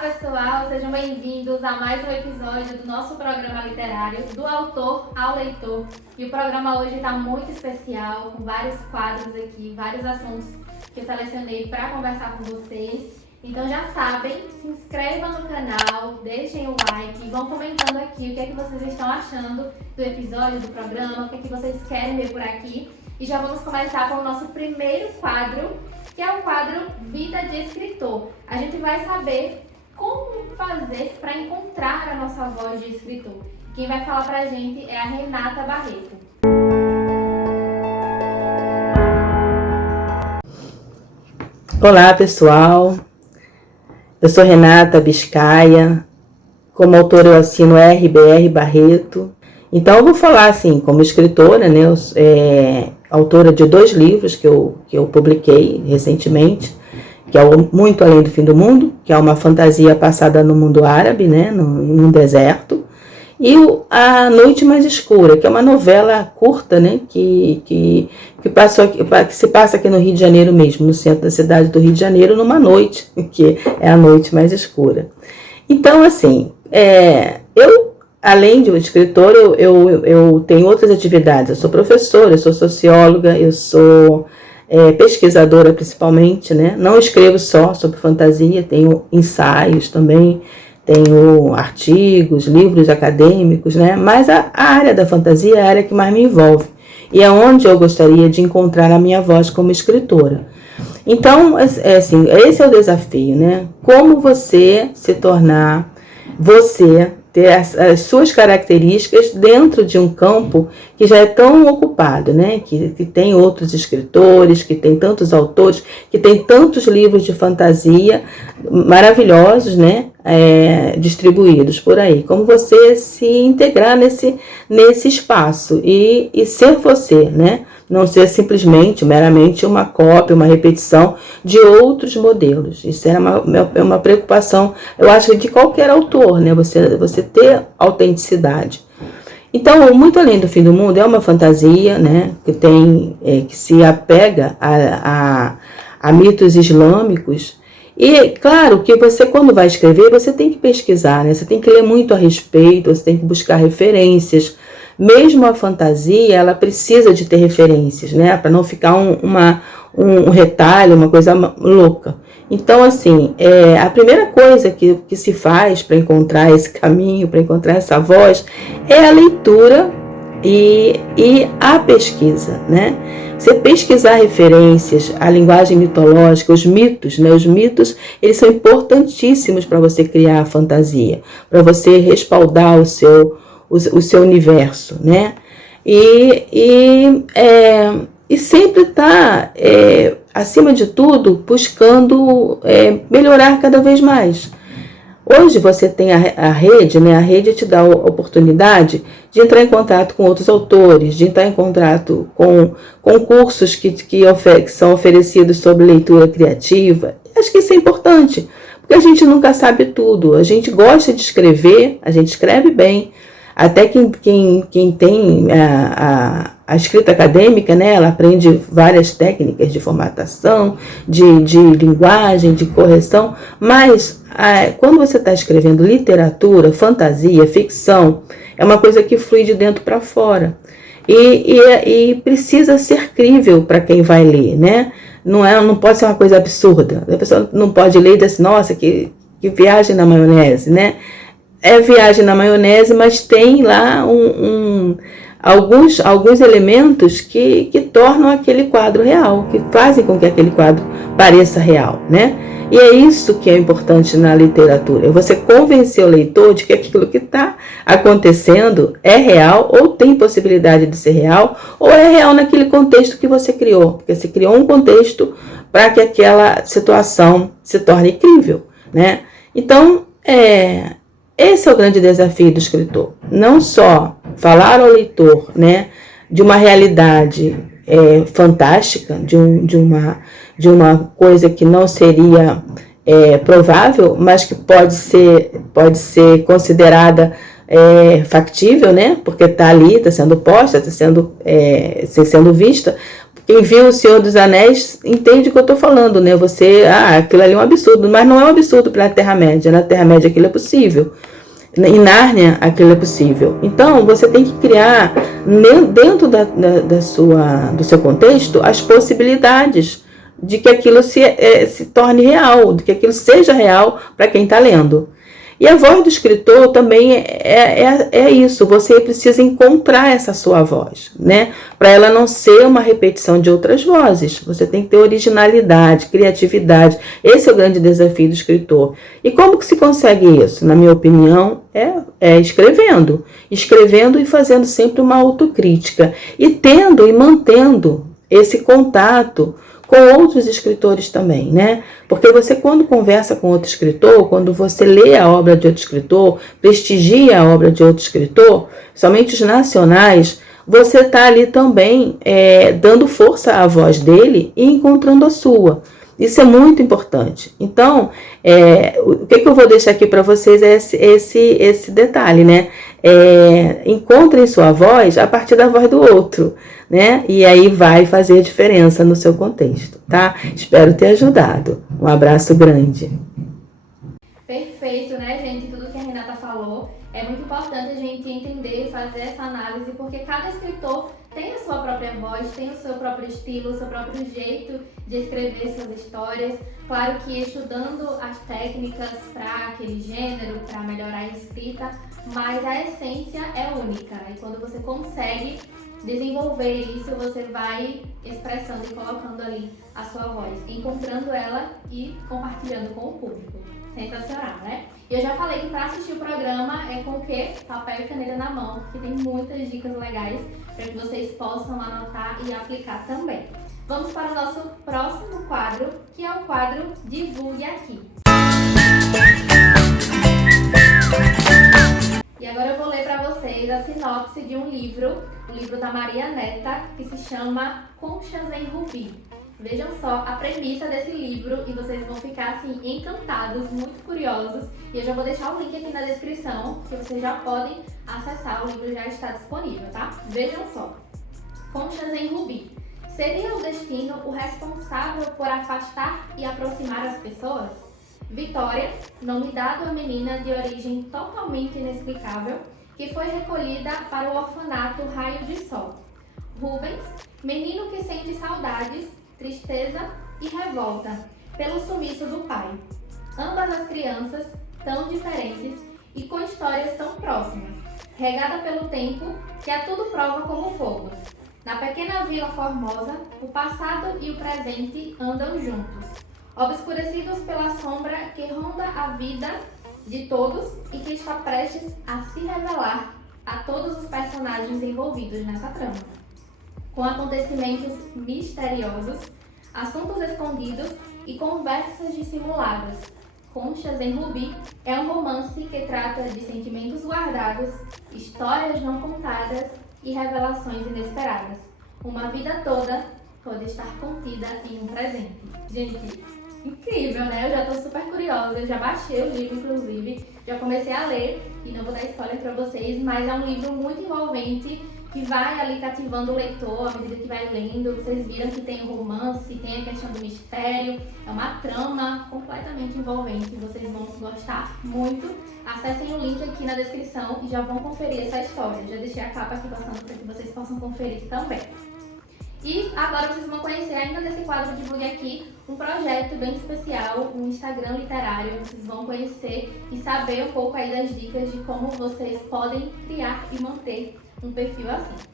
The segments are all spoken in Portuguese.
pessoal, sejam bem-vindos a mais um episódio do nosso programa literário Do Autor ao Leitor. E o programa hoje está muito especial, com vários quadros aqui, vários assuntos que eu selecionei para conversar com vocês. Então já sabem, se inscrevam no canal, deixem o like e vão comentando aqui o que é que vocês estão achando do episódio, do programa, o que é que vocês querem ver por aqui. E já vamos começar com o nosso primeiro quadro, que é o quadro Vida de Escritor. A gente vai saber como fazer para encontrar a nossa voz de escritor. Quem vai falar pra gente é a Renata Barreto. Olá pessoal, eu sou Renata Biscaia, como autora eu assino RBR Barreto. Então eu vou falar assim, como escritora, né, autora de 2 livros que eu publiquei recentemente, que é o Muito Além do Fim do Mundo, que é uma fantasia passada no mundo árabe, né, num deserto, e A Noite Mais Escura, que é uma novela curta, né, que se passa aqui no Rio de Janeiro mesmo, no centro da cidade do Rio de Janeiro, numa noite, que é a Noite Mais Escura. Então, assim, além de um escritor, eu tenho outras atividades. Eu sou professora, eu sou socióloga, eu sou pesquisadora principalmente, né? Não escrevo só sobre fantasia, tenho ensaios também, tenho artigos, livros acadêmicos, né? Mas a área da fantasia é a área que mais me envolve e é onde eu gostaria de encontrar a minha voz como escritora. Então, assim, esse é o desafio, né? Como você se tornar você, ter as suas características dentro de um campo que já é tão ocupado, né? Que tem outros escritores, que tem tantos autores, que tem tantos livros de fantasia maravilhosos, né? Distribuídos por aí. Como você se integrar nesse espaço e ser você, né? Não ser simplesmente, meramente uma cópia, uma repetição de outros modelos. Isso era uma preocupação, eu acho, de qualquer autor, né? Você ter autenticidade. Então, Muito Além do Fim do Mundo é uma fantasia, né? Que se apega a mitos islâmicos. E, claro, que você, quando vai escrever, você tem que pesquisar, né? Você tem que ler muito a respeito, você tem que buscar referências. Mesmo a fantasia, ela precisa de ter referências, né? Para não ficar um retalho, uma coisa louca. Então, assim, a primeira coisa que se faz para encontrar esse caminho, para encontrar essa voz, é a leitura e a pesquisa, né? Você pesquisar referências, a linguagem mitológica, os mitos, né? Os mitos, eles são importantíssimos para você criar a fantasia, para você respaldar o seu universo, né? E sempre está, acima de tudo, buscando melhorar cada vez mais. Hoje você tem a rede, né? A rede te dá a oportunidade de entrar em contato com outros autores, de entrar em contato com cursos que são oferecidos sobre leitura criativa. Acho que isso é importante, porque a gente nunca sabe tudo. A gente gosta de escrever, a gente escreve bem. Até quem tem a escrita acadêmica, né, ela aprende várias técnicas de formatação, de linguagem, de correção, mas quando você está escrevendo literatura, fantasia, ficção, é uma coisa que flui de dentro para fora. E precisa ser crível para quem vai ler, né? Não pode ser uma coisa absurda. A pessoa não pode ler e dizer assim, nossa, que viagem na maionese, né? É viagem na maionese, mas tem lá alguns elementos que tornam aquele quadro real, que fazem com que aquele quadro pareça real, né? E é isso que é importante na literatura, é você convencer o leitor de que aquilo que está acontecendo é real, ou tem possibilidade de ser real, ou é real naquele contexto que você criou, porque você criou um contexto para que aquela situação se torne crível, né? Então, esse é o grande desafio do escritor. Não só falar ao leitor, né, de uma realidade fantástica, de uma coisa que não seria provável, mas que pode ser considerada factível, né, porque está ali, está sendo posta, está sendo vista, Quem viu O Senhor dos Anéis entende o que eu estou falando, né? Aquilo ali é um absurdo, mas não é um absurdo para a Terra-média. Na Terra-média aquilo é possível. Em Nárnia aquilo é possível. Então você tem que criar dentro do seu contexto as possibilidades de que aquilo se torne real, de que aquilo seja real para quem está lendo. E a voz do escritor também é isso, você precisa encontrar essa sua voz, né? Para ela não ser uma repetição de outras vozes. Você tem que ter originalidade, criatividade. Esse é o grande desafio do escritor. E como que se consegue isso? Na minha opinião, é escrevendo. Escrevendo e fazendo sempre uma autocrítica. E tendo e mantendo esse contato com outros escritores também, né? Porque você, quando conversa com outro escritor, quando você lê a obra de outro escritor, prestigia a obra de outro escritor, somente os nacionais, você está ali também dando força à voz dele e encontrando a sua. Isso é muito importante. Então, o que eu vou deixar aqui para vocês é esse detalhe, né? Encontrem sua voz a partir da voz do outro, né? E aí vai fazer diferença no seu contexto, tá? Espero ter ajudado. Um abraço grande. Perfeito, né, gente? Tudo que a Renata falou. É muito importante a gente entender e fazer essa análise, porque cada escritor tem a sua própria voz, tem o seu próprio estilo, o seu próprio jeito de escrever suas histórias. Claro que estudando as técnicas para aquele gênero, para melhorar a escrita, mas a essência é única. E quando você consegue desenvolver isso, você vai expressando e colocando ali a sua voz, encontrando ela e compartilhando com o público. Sensacional, né? E eu já falei que para assistir o programa é com o quê? Papel e caneta na mão, que tem muitas dicas legais para que vocês possam anotar e aplicar também. Vamos para o nosso próximo quadro, que é o quadro Divulgue Aqui. E agora eu vou ler para vocês a sinopse de um livro, o livro da Maria Neta, que se chama Conchas em Rubi. Vejam só a premissa desse livro e vocês vão ficar assim encantados, muito curiosos. E eu já vou deixar o link aqui na descrição, que vocês já podem acessar, o livro já está disponível, tá? Vejam só. Conchas em Rubi. Seria o destino o responsável por afastar e aproximar as pessoas? Vitória, nome dado à menina de origem totalmente inexplicável, que foi recolhida para o orfanato Raio de Sol. Rubens, menino que sente saudades, tristeza e revolta pelo sumiço do pai. Ambas as crianças, tão diferentes e com histórias tão próximas, regada pelo tempo que a tudo prova como fogo. Na pequena Vila Formosa, o passado e o presente andam juntos, obscurecidos pela sombra que ronda a vida de todos e que está prestes a se revelar a todos os personagens envolvidos nessa trama. Com acontecimentos misteriosos, assuntos escondidos e conversas dissimuladas. Conchas em Rubi é um romance que trata de sentimentos guardados, histórias não contadas e revelações inesperadas. Uma vida toda pode estar contida em um presente. Gente, incrível, né? Eu já tô super curiosa, eu já baixei o livro, inclusive, já comecei a ler e não vou dar spoiler pra vocês, mas é um livro muito envolvente que vai ali cativando o leitor à medida que vai lendo. Vocês viram que tem o romance, tem a questão do mistério, é uma trama completamente envolvente, vocês vão gostar muito. Acessem o link aqui na descrição e já vão conferir essa história. Já deixei a capa aqui passando para que vocês possam conferir também. E agora vocês vão conhecer ainda nesse quadro Divulgue Aqui um projeto bem especial, um Instagram literário. Vocês vão conhecer e saber um pouco aí das dicas de como vocês podem criar e manter um perfil assim.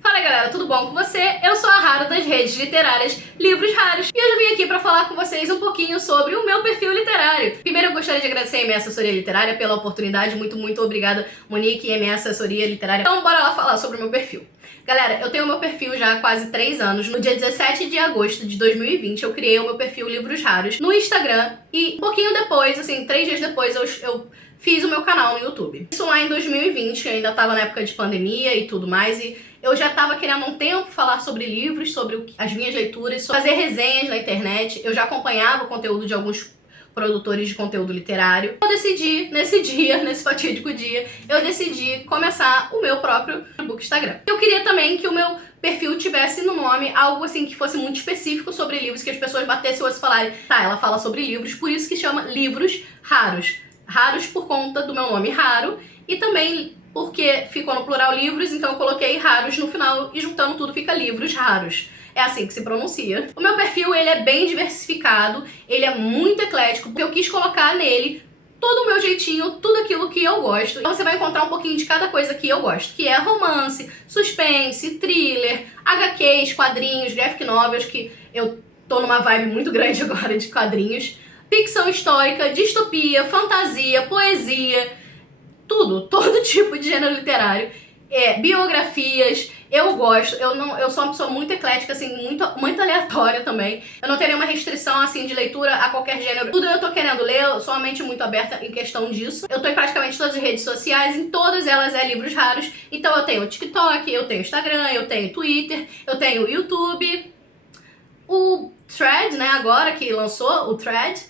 Fala galera, tudo bom com você? Eu sou a Raro das redes literárias Livros Raros e hoje eu vim aqui para falar com vocês um pouquinho sobre o meu perfil literário. Primeiro eu gostaria de agradecer a minha assessoria literária pela oportunidade, muito obrigada Monique e minha assessoria literária. Então bora lá falar sobre o meu perfil. Galera, eu tenho o meu perfil já há quase 3 anos. No dia 17 de agosto de 2020 eu criei o meu perfil Livros Raros no Instagram e um pouquinho depois, assim, 3 dias depois eu fiz o meu canal no YouTube. Isso lá em 2020, eu ainda tava na época de pandemia e tudo mais, e eu já tava querendo há um tempo falar sobre livros, sobre as minhas leituras, fazer resenhas na internet. Eu já acompanhava o conteúdo de alguns produtores de conteúdo literário. Eu decidi, nesse fatídico dia, eu decidi começar o meu próprio book Instagram. Eu queria também que o meu perfil tivesse no nome algo assim que fosse muito específico sobre livros, que as pessoas batessem o olho e falarem, tá, ela fala sobre livros, por isso que chama Livros Raros. Raros por conta do meu nome raro e também porque ficou no plural livros, então eu coloquei raros no final e juntando tudo fica Livros Raros. É assim que se pronuncia. O meu perfil, ele é bem diversificado, ele é muito eclético, porque eu quis colocar nele todo o meu jeitinho, tudo aquilo que eu gosto. Então você vai encontrar um pouquinho de cada coisa que eu gosto, que é romance, suspense, thriller, HQs, quadrinhos, graphic novels, que eu tô numa vibe muito grande agora de quadrinhos, ficção histórica, distopia, fantasia, poesia, tudo, todo tipo de gênero literário, biografias. Eu gosto, eu sou uma pessoa muito eclética, assim, muito aleatória também. Eu não tenho nenhuma restrição, assim, de leitura a qualquer gênero. Tudo eu tô querendo ler, eu sou uma mente muito aberta em questão disso. Eu tô em praticamente todas as redes sociais, em todas elas livros raros. Então eu tenho o TikTok, eu tenho Instagram, eu tenho Twitter, eu tenho o YouTube, o Thread, né, agora que lançou o Thread,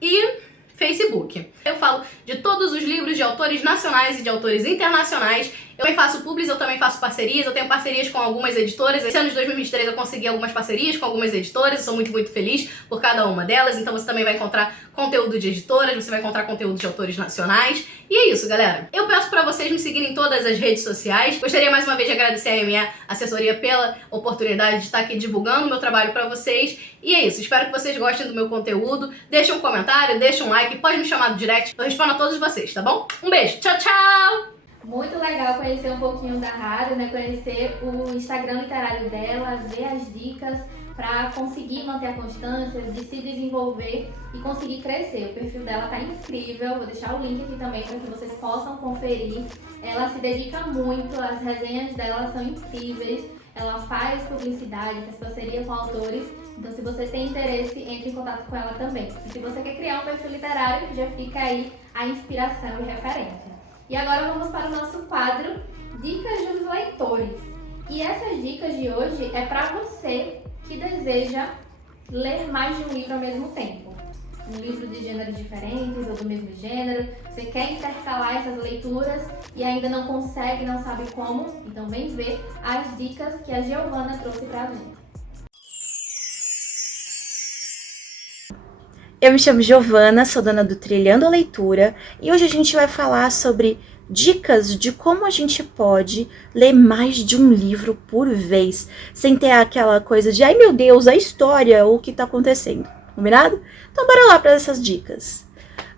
e Facebook. Eu falo de todos os livros de autores nacionais e de autores internacionais. Eu também faço publis, eu também faço parcerias, eu tenho parcerias com algumas editoras. Esse ano de 2023 eu consegui algumas parcerias com algumas editoras, eu sou muito, muito feliz por cada uma delas. Então você também vai encontrar conteúdo de editoras, você vai encontrar conteúdo de autores nacionais. E é isso, galera. Eu peço pra vocês me seguirem em todas as redes sociais. Gostaria mais uma vez de agradecer a minha assessoria pela oportunidade de estar aqui divulgando o meu trabalho pra vocês. E é isso, espero que vocês gostem do meu conteúdo. Deixem um comentário, deixem um like, pode me chamar no direct, eu respondo a todos vocês, tá bom? Um beijo, tchau, tchau! Muito legal conhecer um pouquinho da Haru, né? Conhecer o Instagram literário dela, ver as dicas para conseguir manter a constância, de se desenvolver e conseguir crescer. O perfil dela tá incrível, vou deixar o link aqui também para que vocês possam conferir. Ela se dedica muito, as resenhas dela são incríveis, ela faz publicidade, faz parceria com autores. Então, se você tem interesse, entre em contato com ela também. E se você quer criar um perfil literário, já fica aí a inspiração e referência. E agora vamos para o nosso quadro Dicas dos Leitores. E essas dicas de hoje é para você que deseja ler mais de um livro ao mesmo tempo. Um livro de gêneros diferentes ou do mesmo gênero. Você quer intercalar essas leituras e ainda não consegue, não sabe como? Então vem ver as dicas que a Giovana trouxe pra gente. Eu me chamo Giovana, sou dona do Trilhando a Leitura e hoje a gente vai falar sobre dicas de como a gente pode ler mais de um livro por vez, sem ter aquela coisa de, ai meu Deus, a história, ou o que tá acontecendo, combinado? Então bora lá para essas dicas.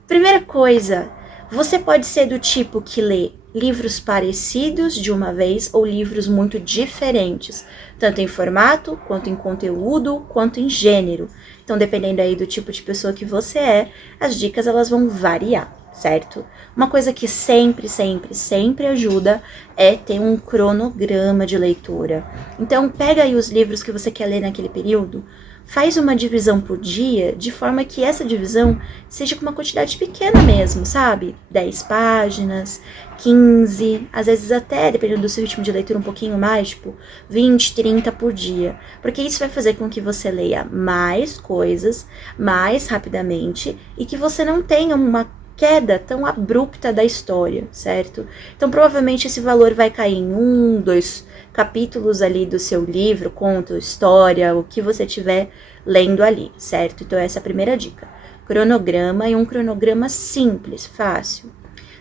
Primeira coisa, você pode ser do tipo que lê livros parecidos de uma vez ou livros muito diferentes, tanto em formato, quanto em conteúdo, quanto em gênero. Então, dependendo aí do tipo de pessoa que você é, as dicas elas vão variar, certo? Uma coisa que sempre ajuda é ter um cronograma de leitura. Então, pega aí os livros que você quer ler naquele período, faz uma divisão por dia, de forma que essa divisão seja com uma quantidade pequena mesmo, sabe? 10 páginas, 15, às vezes até, dependendo do seu ritmo de leitura, um pouquinho mais, tipo 20, 30 por dia. Porque isso vai fazer com que você leia mais coisas, mais rapidamente, e que você não tenha uma queda tão abrupta da história, certo? Então, provavelmente esse valor vai cair em 1, 2 capítulos ali do seu livro, conto, história, o que você estiver lendo ali, certo? Então essa é a primeira dica. Cronograma e um cronograma simples, fácil.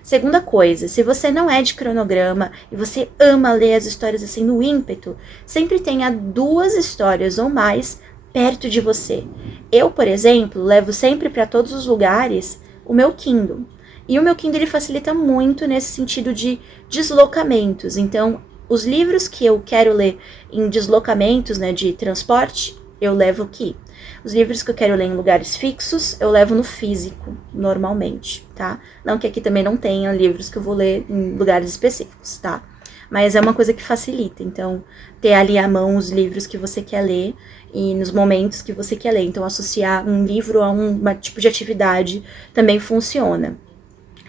Segunda coisa, se você não é de cronograma e você ama ler as histórias assim no ímpeto, sempre tenha 2 histórias ou mais perto de você. Eu, por exemplo, levo sempre para todos os lugares o meu Kindle. E o meu Kindle ele facilita muito nesse sentido de deslocamentos. Então, os livros que eu quero ler em deslocamentos, né, de transporte, eu levo aqui. Os livros que eu quero ler em lugares fixos, eu levo no físico, normalmente, tá? Não que aqui também não tenha livros que eu vou ler em lugares específicos, tá? Mas é uma coisa que facilita, então, ter ali à mão os livros que você quer ler e nos momentos que você quer ler. Então, associar um livro a um tipo de atividade também funciona.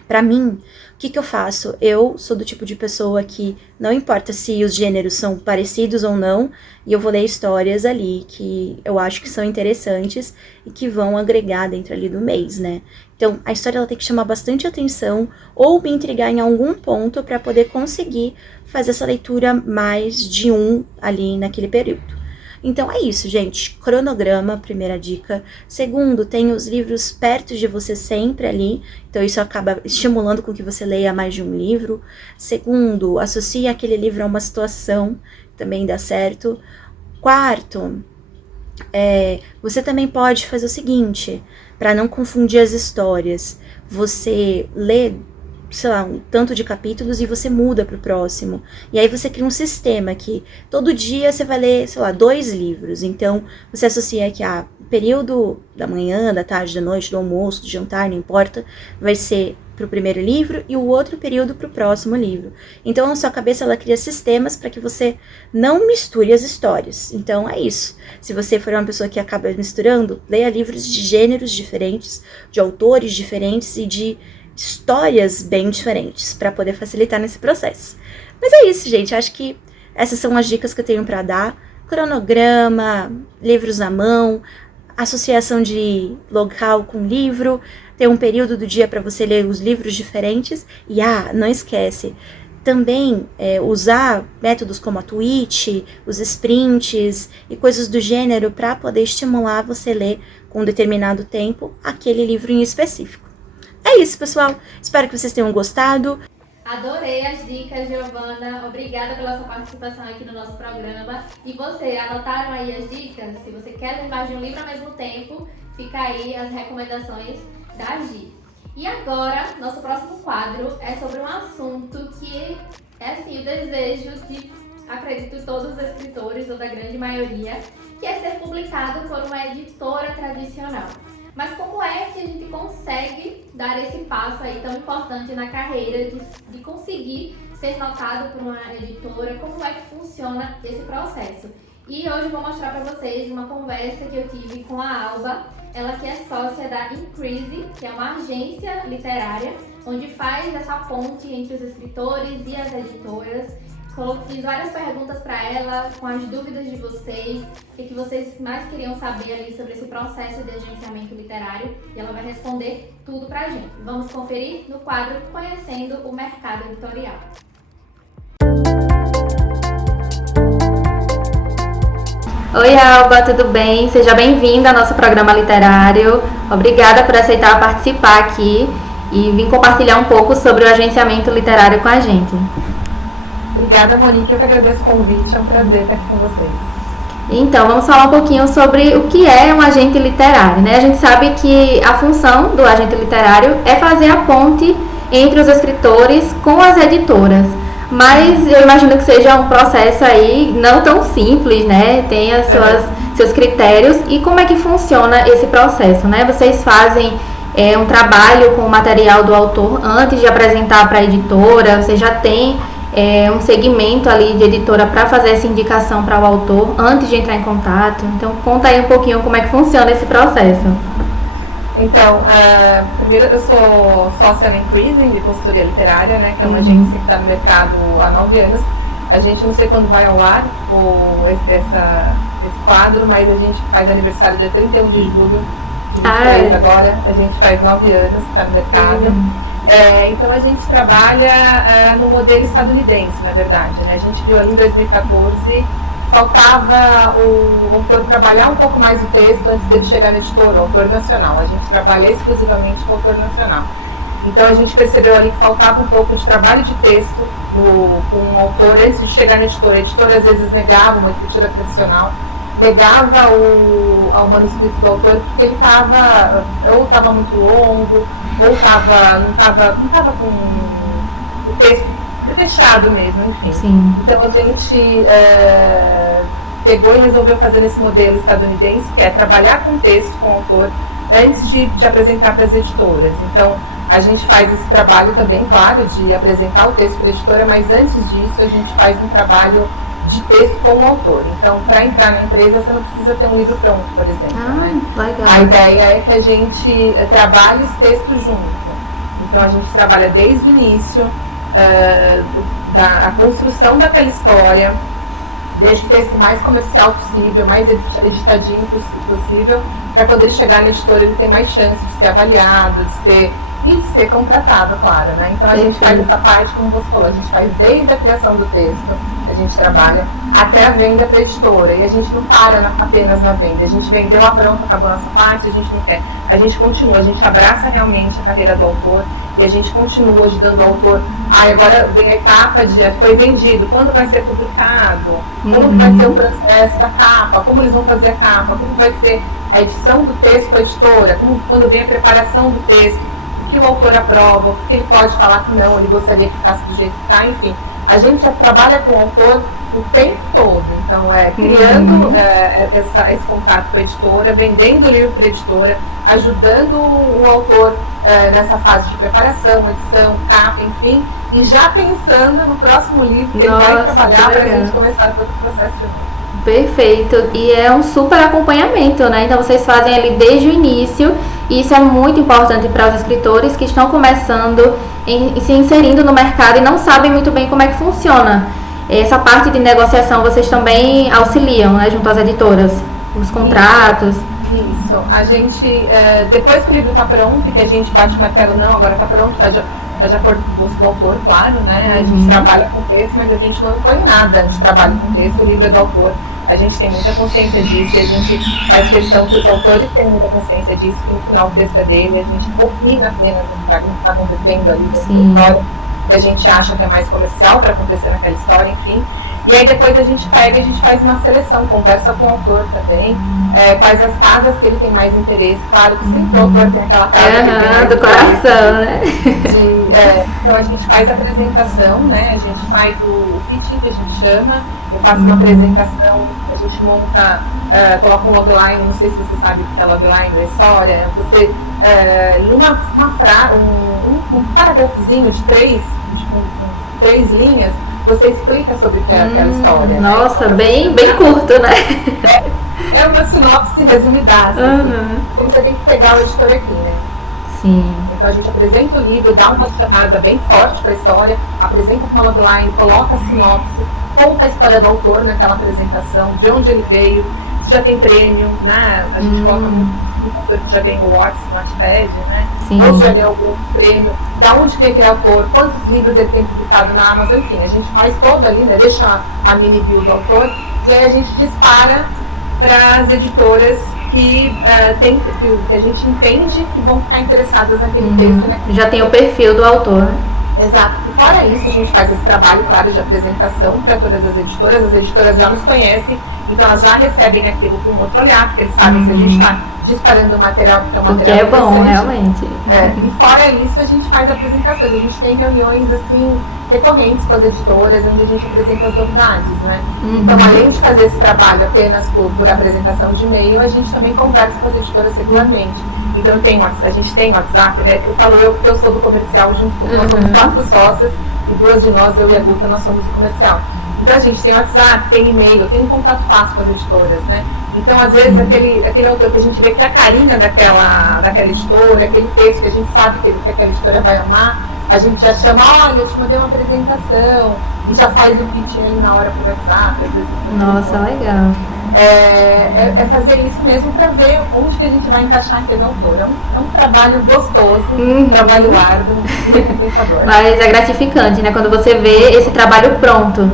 Para mim, o que eu faço? Eu sou do tipo de pessoa que não importa se os gêneros são parecidos ou não, e eu vou ler histórias ali que eu acho que são interessantes e que vão agregar dentro ali do mês, né? Então, a história ela tem que chamar bastante atenção ou me intrigar em algum ponto para poder conseguir fazer essa leitura mais de um ali naquele período. Então é isso, gente. Cronograma, primeira dica. Segundo, tem os livros perto de você sempre ali. Então isso acaba estimulando com que você leia mais de um livro. Segundo, associe aquele livro a uma situação. Também dá certo. Quarto, você também pode fazer o seguinte, para não confundir as histórias. Você lê, sei lá, um tanto de capítulos e você muda pro próximo. E aí você cria um sistema que todo dia você vai ler, sei lá, 2 livros. Então, você associa que o período da manhã, da tarde, da noite, do almoço, do jantar, não importa, vai ser pro primeiro livro e o outro período pro próximo livro. Então, a sua cabeça, ela cria sistemas para que você não misture as histórias. Então, é isso. Se você for uma pessoa que acaba misturando, leia livros de gêneros diferentes, de autores diferentes e de histórias bem diferentes para poder facilitar nesse processo. Mas é isso, gente. Acho que essas são as dicas que eu tenho para dar. Cronograma, livros à mão, associação de local com livro, ter um período do dia para você ler os livros diferentes. E não esquece, também usar métodos como a Twitch, os sprints e coisas do gênero para poder estimular você ler com um determinado tempo aquele livro em específico. É isso, pessoal. Espero que vocês tenham gostado. Adorei as dicas, Giovana. Obrigada pela sua participação aqui no nosso programa. E você, anotaram aí as dicas? Se você quer ler mais de um livro ao mesmo tempo, fica aí as recomendações da Gi. E agora, nosso próximo quadro é sobre um assunto que é, assim, o desejo de, acredito, todos os escritores, ou da grande maioria, que é ser publicado por uma editora tradicional. Mas como é que a gente consegue dar esse passo aí tão importante na carreira de conseguir ser notado por uma editora? Como é que funciona esse processo? E hoje eu vou mostrar para vocês uma conversa que eu tive com a Alba, ela que é sócia da Increase, que é uma agência literária, onde faz essa ponte entre os escritores e as editoras. Fiz várias perguntas para ela, com as dúvidas de vocês, o que vocês mais queriam saber ali sobre esse processo de agenciamento literário, e ela vai responder tudo pra gente. Vamos conferir no quadro Conhecendo o Mercado Editorial. Oi, Alba, tudo bem? Seja bem-vinda ao nosso programa literário. Obrigada por aceitar participar aqui e vir compartilhar um pouco sobre o agenciamento literário com a gente. Obrigada, Monique. Eu que agradeço o convite. É um prazer estar aqui com vocês. Então, vamos falar um pouquinho sobre o que é um agente literário, né? A gente sabe que a função do agente literário é fazer a ponte entre os escritores com as editoras. Mas eu imagino que seja um processo aí não tão simples, né? Tem seus critérios. E como é que funciona esse processo, né? Vocês fazem um trabalho com o material do autor antes de apresentar para a editora? Você já tem um segmento ali de editora para fazer essa indicação para o autor antes de entrar em contato? Então conta aí um pouquinho como é que funciona esse processo. Então, primeiro eu sou sócia na Increase, de consultoria literária, né, que é uma agência que está no mercado há 9 anos. A gente não sei quando vai ao ar esse quadro, mas a gente faz aniversário dia 31 de julho de 23 agora. A gente faz 9 anos que está no mercado. Então a gente trabalha no modelo estadunidense, na verdade, né? A gente viu ali em 2014, faltava o autor trabalhar um pouco mais o texto antes dele chegar na editora, o autor nacional. A gente trabalha exclusivamente com o autor nacional. Então a gente percebeu ali que faltava um pouco de trabalho de texto com um autor antes de chegar na editora. A editora às vezes negava, uma editora tradicional, negava ao manuscrito do autor porque ele estava muito longo, ou não estava com o texto fechado mesmo, enfim. Sim. Então a gente pegou e resolveu fazer nesse modelo estadunidense, que é trabalhar com texto, com o autor, antes de apresentar para as editoras. Então a gente faz esse trabalho também, claro, de apresentar o texto para a editora, mas antes disso a gente faz um trabalho de texto com o autor. Então, para entrar na empresa, você não precisa ter um livro pronto, por exemplo. Legal. A ideia é que a gente trabalhe esse texto junto. Então a gente trabalha desde o início, da construção daquela história, desde o texto mais comercial possível, mais editadinho possível, para quando ele chegar na editora ele ter mais chance de ser avaliado, de ser contratado, claro, né? Então a gente faz essa parte, como você falou, a gente faz desde a criação do texto, a gente trabalha, até a venda para a editora, e a gente não para apenas na venda, a gente vendeu a pronto, acabou a nossa parte, a gente não quer, a gente continua, a gente abraça realmente a carreira do autor, e a gente continua ajudando o autor. Agora vem a etapa de foi vendido, quando vai ser publicado, como vai ser o processo da capa, como eles vão fazer a capa, como vai ser a edição do texto com a editora, quando vem a preparação do texto, o que o autor aprova, o que ele pode falar que não, ele gostaria que ficasse do jeito que está, enfim. A gente trabalha com o autor o tempo todo, então criando esse contato com a editora, vendendo o livro para a editora, ajudando o autor nessa fase de preparação, edição, capa, enfim, e já pensando no próximo livro que ele vai trabalhar para a gente começar todo o processo de novo. Perfeito, e é um super acompanhamento, né? Então vocês fazem ali desde o início, e isso é muito importante para os escritores que estão começando se inserindo no mercado e não sabem muito bem como é que funciona. Essa parte de negociação vocês também auxiliam, né, junto às editoras, os contratos. Isso. A gente, depois que o livro está pronto, que a gente bate o martelo, não, agora está pronto, está de acordo com o gosto do autor, claro, né? A gente trabalha com texto, mas a gente não impõe nada, a gente trabalha com texto, o livro é do autor. A gente tem muita consciência disso, e a gente faz questão que os autores tenham muita consciência disso, que no final o texto é dele, a gente opina apenas no que está acontecendo ali dentro da história, que a gente acha que é mais comercial para acontecer naquela história, enfim. E aí depois a gente pega e a gente faz uma seleção, conversa com o autor também, quais as casas que ele tem mais interesse. Claro que sempre o autor tem aquela casa que tem mais do coração, né? Então a gente faz a apresentação, né? A gente faz o pitching, que a gente chama. Eu faço uma apresentação, a gente monta, coloca um logline, não sei se você sabe o que é logline da história. Você, em um parágrafozinho de três linhas, você explica sobre o que é aquela história. Nossa, né? bem curto, né? É uma sinopse resumidaça. Assim. Então você tem que pegar o editor aqui, né? Sim. Então a gente apresenta o livro, dá uma chamada bem forte para a história, apresenta com uma logline, coloca a sinopse, conta a história do autor naquela apresentação, de onde ele veio, se já tem prêmio, né? A gente coloca muito autor que já ganhou o Watts no Wattpad, né? Sim. Ou se já ganhou algum prêmio, da onde vem aquele autor, quantos livros ele tem publicado na Amazon, enfim, a gente faz todo ali, né? Deixa a mini bio do autor, e aí a gente dispara para as editoras que a gente entende que vão ficar interessadas naquele texto, né? Já tem o perfil do autor. Exato. E fora isso, a gente faz esse trabalho, claro, de apresentação para todas as editoras já nos conhecem, então elas já recebem aquilo com um outro olhar, porque eles sabem se a gente está disparando o material, porque é um material é bom, interessante. realmente. E fora isso, a gente faz apresentações, a gente tem reuniões, assim, recorrentes com as editoras, onde a gente apresenta as novidades, né? Então, além de fazer esse trabalho apenas por apresentação de e-mail, a gente também conversa com as editoras regularmente. Então, a gente tem WhatsApp, né? Eu falo porque eu sou do comercial, nós somos 4 sócias, e 2 de nós, eu e a Guta, nós somos do comercial. Então, a gente tem WhatsApp, tem e-mail, tem um contato fácil com as editoras, né? Então, às vezes, aquele autor que a gente vê que é a carinha daquela editora, aquele texto que a gente sabe que aquela editora vai amar, a gente já chama, olha, eu te mandei uma apresentação, e já faz o pitch ali na hora por WhatsApp. Às vezes, Nossa, legal. É fazer isso mesmo para ver onde que a gente vai encaixar aquele autor. É um trabalho gostoso, um trabalho árduo, muito pensador. Mas é gratificante, né? Quando você vê esse trabalho pronto.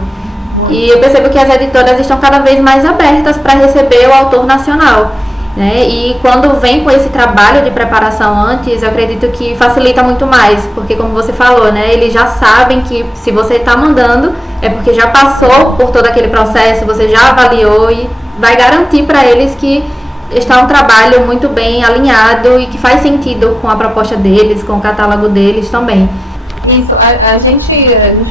E eu percebo que as editoras estão cada vez mais abertas para receber o autor nacional, né? E quando vem com esse trabalho de preparação antes, eu acredito que facilita muito mais, porque como você falou, né? Eles já sabem que se você está mandando, é porque já passou por todo aquele processo, você já avaliou e vai garantir para eles que está um trabalho muito bem alinhado e que faz sentido com a proposta deles, com o catálogo deles também. Isso, a gente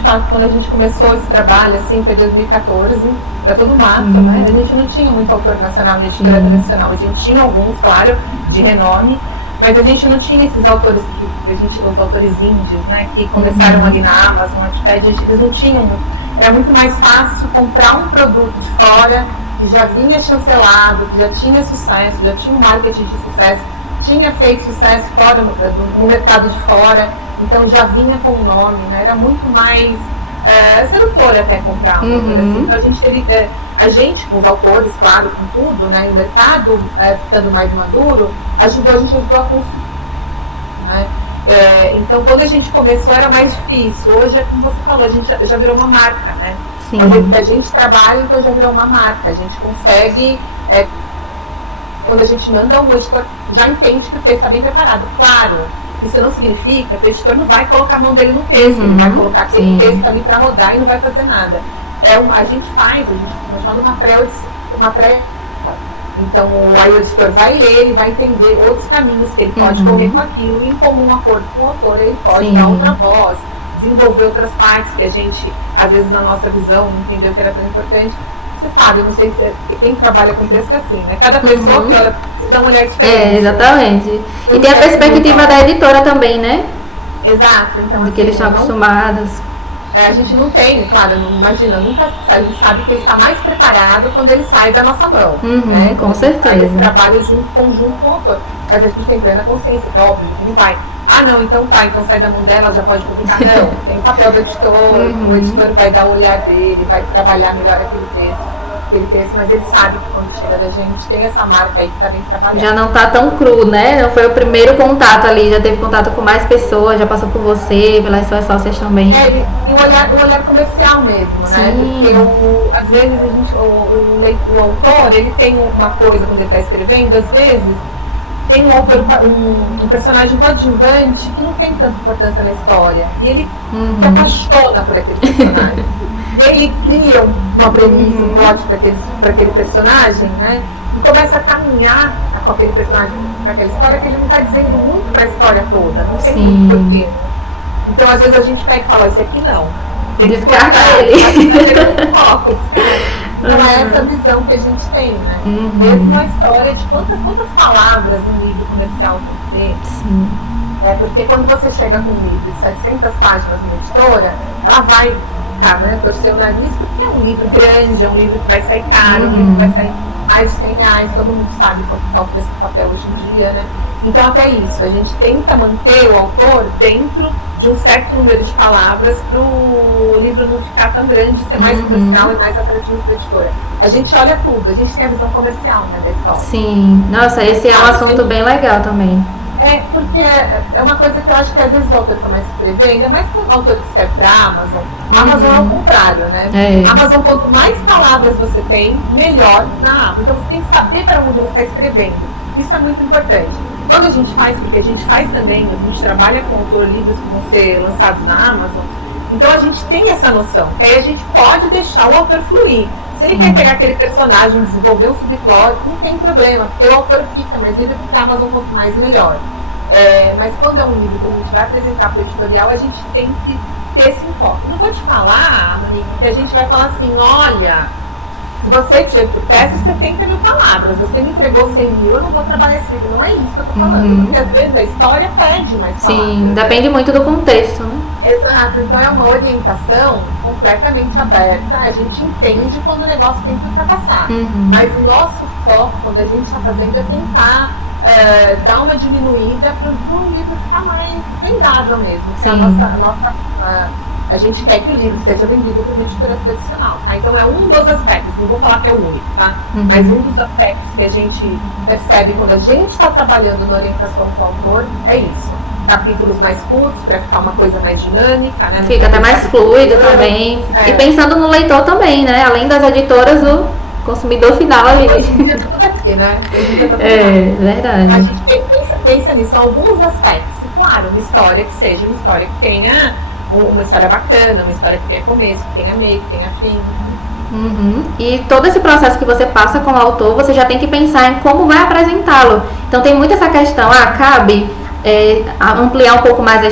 fala que quando a gente começou esse trabalho, assim, foi 2014, era tudo mato, né? A gente não tinha muito autor nacional, nem editora nacional. A gente tinha alguns, claro, de renome, mas a gente não tinha esses autores os autores índios, né? Que começaram ali na Amazon, no Wattpad, eles não tinham muito. Era muito mais fácil comprar um produto de fora, que já vinha chancelado, que já tinha sucesso, já tinha um marketing de sucesso, tinha feito sucesso fora no mercado de fora, então já vinha com o nome, né? Era muito mais sedutor até comprar uma autora assim. Então a gente, com os autores, claro, com tudo, né? E o mercado ficando mais maduro, a gente ajudou a construir, né? Então, quando a gente começou era mais difícil. Hoje, como você falou, a gente já virou uma marca, né? Sim. A gente trabalha, então já virou uma marca. A gente consegue, quando a gente manda, o editor já entende que o texto está bem preparado. Claro, isso não significa que o editor não vai colocar a mão dele no texto, ele vai colocar aquele texto ali para rodar e não vai fazer nada. A gente chama uma pré. Então, aí o editor vai ler, ele vai entender outros caminhos que ele pode correr com aquilo, e em comum acordo com o autor, ele pode dar outra voz, desenvolver outras partes que a gente, às vezes, na nossa visão, não entendeu que era tão importante. Você sabe, eu não sei se quem trabalha com texto é assim, né? Cada pessoa que olha dá uma olhada diferente. Exatamente. E tem a perspectiva da editora também, né? Exato. Então, porque eles estão acostumados. A gente não tem, claro, imagina, nunca a gente sabe que ele está mais preparado quando ele sai da nossa mão. Né? Com certeza. Aí esse trabalho conjunto com o autor. Mas a gente tem plena consciência, que é óbvio que não vai. Não, então sai da mão dela, já pode publicar. Não, tem o papel do editor, o editor vai dar o olhar dele, vai trabalhar melhor aquele texto, mas ele sabe que quando chega da gente tem essa marca aí que está bem trabalhada. Já não tá tão cru, né? Não foi o primeiro contato ali, já teve contato com mais pessoas, já passou por você, pelas suas sócias também. E o olhar comercial mesmo, né? Porque às vezes o autor, ele tem uma coisa quando ele está escrevendo, às vezes tem um personagem coadjuvante que não tem tanta importância na história. E ele se apaixona por aquele personagem. Ele cria uma premissa, um plot para aquele personagem, né? E começa a caminhar com aquele personagem para aquela história, que ele não está dizendo muito para a história toda, não tem muito porquê. Então, às vezes, a gente pega e fala, esse aqui não. Descarta ele. Então, é essa visão que a gente tem, né? Mesmo a história de quantas palavras um livro comercial tem que ter. Sim. Porque quando você chega com um livro de 700 páginas numa editora, ela vai torcer o nariz, porque é um livro grande, é um livro que vai sair caro, um livro que vai sair mais de R$100, todo mundo sabe quanto está o preço do papel hoje em dia, né? Então, até isso, a gente tenta manter o autor dentro de um certo número de palavras para o livro não ficar tão grande, ser mais comercial e mais atrativo para a editora. A gente olha tudo, a gente tem a visão comercial, né, da história. Sim, nossa, esse é um assunto bem legal também. Porque é uma coisa que eu acho que às vezes o autor começa a escrever, ainda mais com o autor que escreve para a Amazon. A Amazon é o contrário, né? A Amazon, quanto mais palavras você tem, melhor na Amazon. Então você tem que saber para onde você está escrevendo. Isso é muito importante. Quando a gente faz, porque a gente faz também, a gente trabalha com autor livros que vão ser lançados na Amazon, então a gente tem essa noção, que aí a gente pode deixar o autor fluir. Se ele quer pegar aquele personagem, desenvolver um subplot, não tem problema, porque o autor fica mais livre, porque a Amazon quanto mais melhor. Mas quando é um livro que a gente vai apresentar para o editorial, a gente tem que ter esse enfoque. Não vou te falar, Monique, que a gente vai falar assim, olha, se você tinha por teste 70 mil palavras, você me entregou 100 mil, eu não vou trabalhar esse livro. Não é isso que eu tô falando, porque às vezes a história pede mais palavras. Sim, depende muito do contexto, né? Exato, então é uma orientação completamente aberta, a gente entende quando o negócio tem que fracassar. Mas o nosso foco, quando a gente está fazendo, é tentar dar uma diminuída para o livro ficar mais vendável mesmo. A gente quer que o livro seja vendido para uma editora tradicional, tá? Então é um dos aspectos, não vou falar que é o único, tá? Mas um dos aspectos que a gente percebe quando a gente está trabalhando na orientação com o autor é isso. Capítulos mais curtos, para ficar uma coisa mais dinâmica, né? Fica até mais fluido também. E pensando no leitor também, né? Além das editoras, o consumidor final ali. Hoje em dia tá tudo aqui, né? Verdade. A gente pensa nisso, em alguns aspectos. E claro, uma história que seja uma história que tenha uma história bacana, uma história que tenha começo, que tenha meio, que tenha fim. E todo esse processo que você passa com o autor, você já tem que pensar em como vai apresentá-lo. Então tem muito essa questão, cabe ampliar um pouco mais a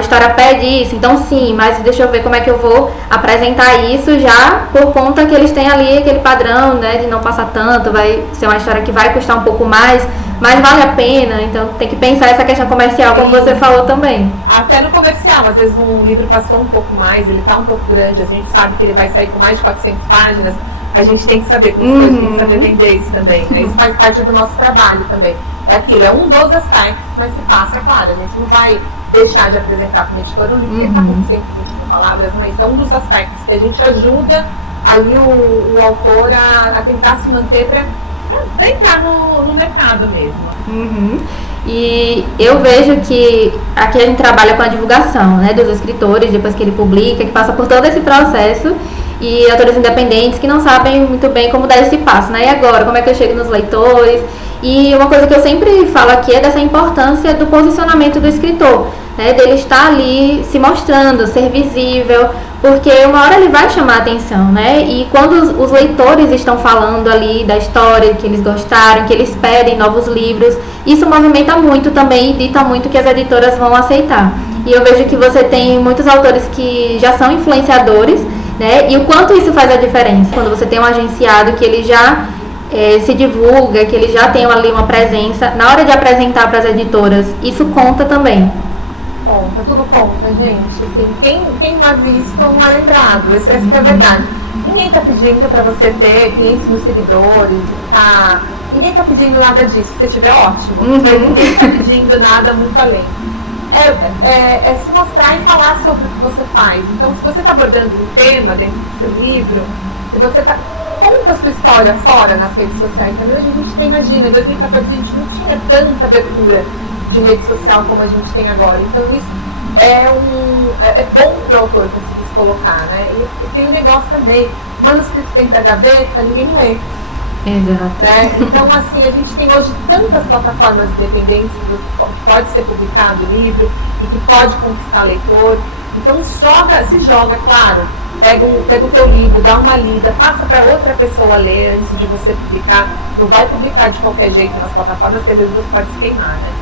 história pede isso, então sim, mas deixa eu ver como é que eu vou apresentar isso já por conta que eles têm ali aquele padrão, né, de não passar tanto, vai ser uma história que vai custar um pouco mais, mas vale a pena, então tem que pensar essa questão comercial, como você falou também. Até no comercial, às vezes um livro passou um pouco mais, ele tá um pouco grande, a gente sabe que ele vai sair com mais de 400 páginas, a gente tem que saber, a gente tem que saber vender isso também, né? Isso faz parte do nosso trabalho também. É aquilo, é um dos aspectos, mas se passa, claro, a gente não vai deixar de apresentar para uma editora um livro que está acontecendo com palavras, mas é um dos aspectos que a gente ajuda ali o autor a tentar se manter para entrar no mercado mesmo. E eu vejo que aqui a gente trabalha com a divulgação, né, dos escritores, depois que ele publica, que passa por todo esse processo, e autores independentes que não sabem muito bem como dar esse passo, né, e agora, como é que eu chego nos leitores? E uma coisa que eu sempre falo aqui é dessa importância do posicionamento do escritor, né, dele estar ali se mostrando, ser visível, porque uma hora ele vai chamar a atenção, né? E quando os leitores estão falando ali da história, que eles gostaram, que eles pedem novos livros, isso movimenta muito também e dita muito que as editoras vão aceitar. E eu vejo que você tem muitos autores que já são influenciadores, né? E o quanto isso faz a diferença quando você tem um agenciado que ele já se divulga, que ele já tem ali uma presença, na hora de apresentar para as editoras, isso conta também. Conta, tudo conta, gente. Assim, quem não é visto não é lembrado. Essa é a verdade. Ninguém está pedindo para você ter 500 mil seguidores, tá? Ninguém está pedindo nada disso. Se você tiver, ótimo. Ninguém está pedindo nada muito além. É se mostrar e falar sobre o que você faz. Então, se você está abordando um tema dentro do seu livro, se você está... Conta a sua história fora nas redes sociais. Também hoje a gente tem, imagina, em 2014 a gente não tinha tanta abertura de rede social como a gente tem agora. Então isso é bom para o autor conseguir se colocar, né? E aquele negócio também, manuscrito dentro da gaveta, ninguém lê. Exato. Né? Então assim, a gente tem hoje tantas plataformas independentes que pode ser publicado o livro e que pode conquistar leitor. Então se joga, claro. Pega o teu livro, dá uma lida, passa para outra pessoa ler antes de você publicar. Não vai publicar de qualquer jeito nas plataformas, porque às vezes você pode se queimar, né?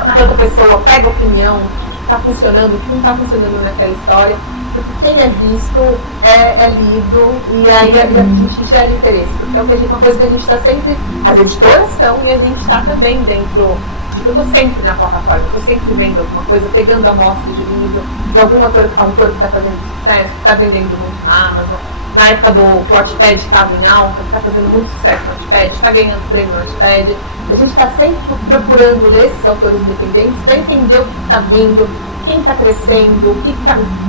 A outra pessoa pega a opinião, o que está funcionando, o que não está funcionando naquela história, porque quem é visto é lido, e aí a gente gera interesse, porque é uma coisa que a gente está sempre, as editoras estão, e a gente está também dentro. Eu estou sempre na plataforma, estou sempre vendo alguma coisa, pegando amostras de livro, de algum autor que está fazendo sucesso, que está vendendo muito na Amazon. Na época do Wattpad estava em alta, está fazendo muito sucesso no Wattpad, está ganhando prêmio no Wattpad. A gente está sempre procurando ler esses autores independentes para entender o que está vindo, quem está crescendo,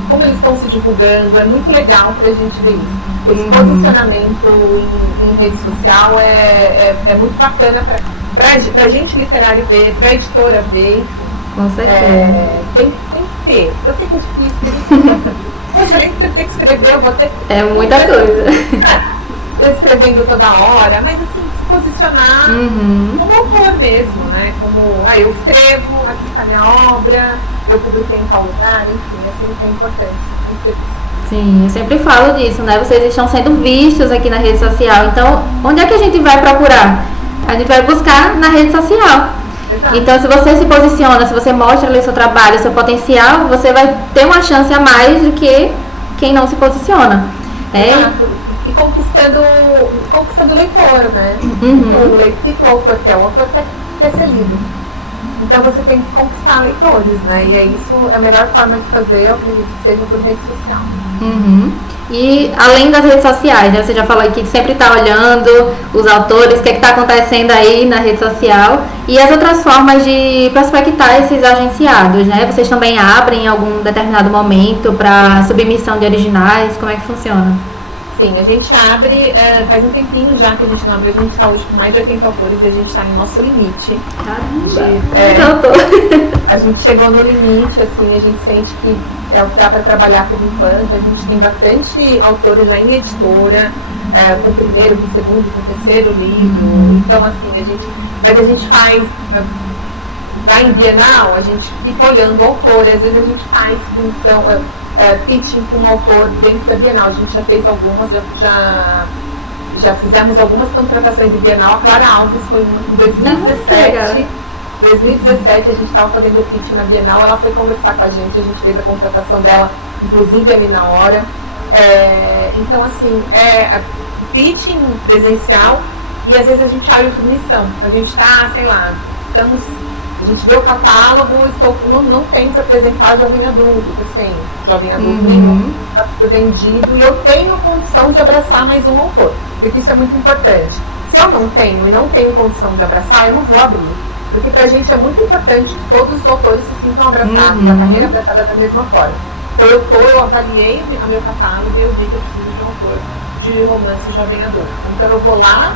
como eles estão se divulgando. É muito legal para a gente ver isso. Esse posicionamento em rede social é muito bacana para a gente literário ver, para a editora ver. Com certeza. Tem que ter. Eu sei que é difícil, eu além de ter que escrever, eu vou ter que... É muita coisa. Eu escrevendo toda hora, mas assim, se posicionar como autor mesmo, né? Como, eu escrevo, aqui está minha obra, eu publiquei em tal lugar, enfim, assim tem importância. Sim, eu sempre falo disso, né? Vocês estão sendo vistos aqui na rede social, então onde é que a gente vai procurar? A gente vai buscar na rede social. Exato. Então, se você se posiciona, se você mostra ali o seu trabalho, o seu potencial, você vai ter uma chance a mais do que quem não se posiciona. Exato. E conquistando o leitor, né? O autor quer? O autor quer ser lido. Então, você tem que conquistar leitores, né? E é isso, a melhor forma de fazer, eu acredito que seja por rede social. E além das redes sociais, né? Você já falou aqui que sempre está olhando os autores, o que está acontecendo aí na rede social e as outras formas de prospectar esses agenciados, né? Vocês também abrem em algum determinado momento para submissão de originais? Como é que funciona? Sim, a gente abre, faz um tempinho já que a gente não abre, a gente está hoje com mais de 80 autores e a gente está no nosso limite. A gente chegou no limite, assim, a gente sente que é o que dá para trabalhar por enquanto. A gente tem bastante autores já em editora, com o primeiro, com o segundo, com o terceiro livro. Então, assim, mas a gente faz, vai em Bienal, a gente fica olhando o autor, às vezes a gente faz submissão, pitching com um autor dentro da Bienal. A gente já fez algumas, já fizemos algumas contratações de Bienal. A Clara Alves foi em 2017. Em 2017 a gente estava fazendo o pitch na Bienal, ela foi conversar com a gente fez a contratação dela, inclusive ali na hora. Então, assim, pitching presencial e às vezes a gente abre submissão. A gente está, sei lá, a gente vê o catálogo, não tem para apresentar jovem adulto, assim, jovem adulto nenhum está vendido e eu tenho condição de abraçar mais um autor, porque isso é muito importante. Se eu não tenho condição de abraçar, eu não vou abrir. Porque pra gente é muito importante que todos os autores se sintam abraçados, a carreira abraçada da mesma forma. Então eu avaliei o meu catálogo e eu vi que eu preciso de um autor de romance jovem adulto. Então eu vou lá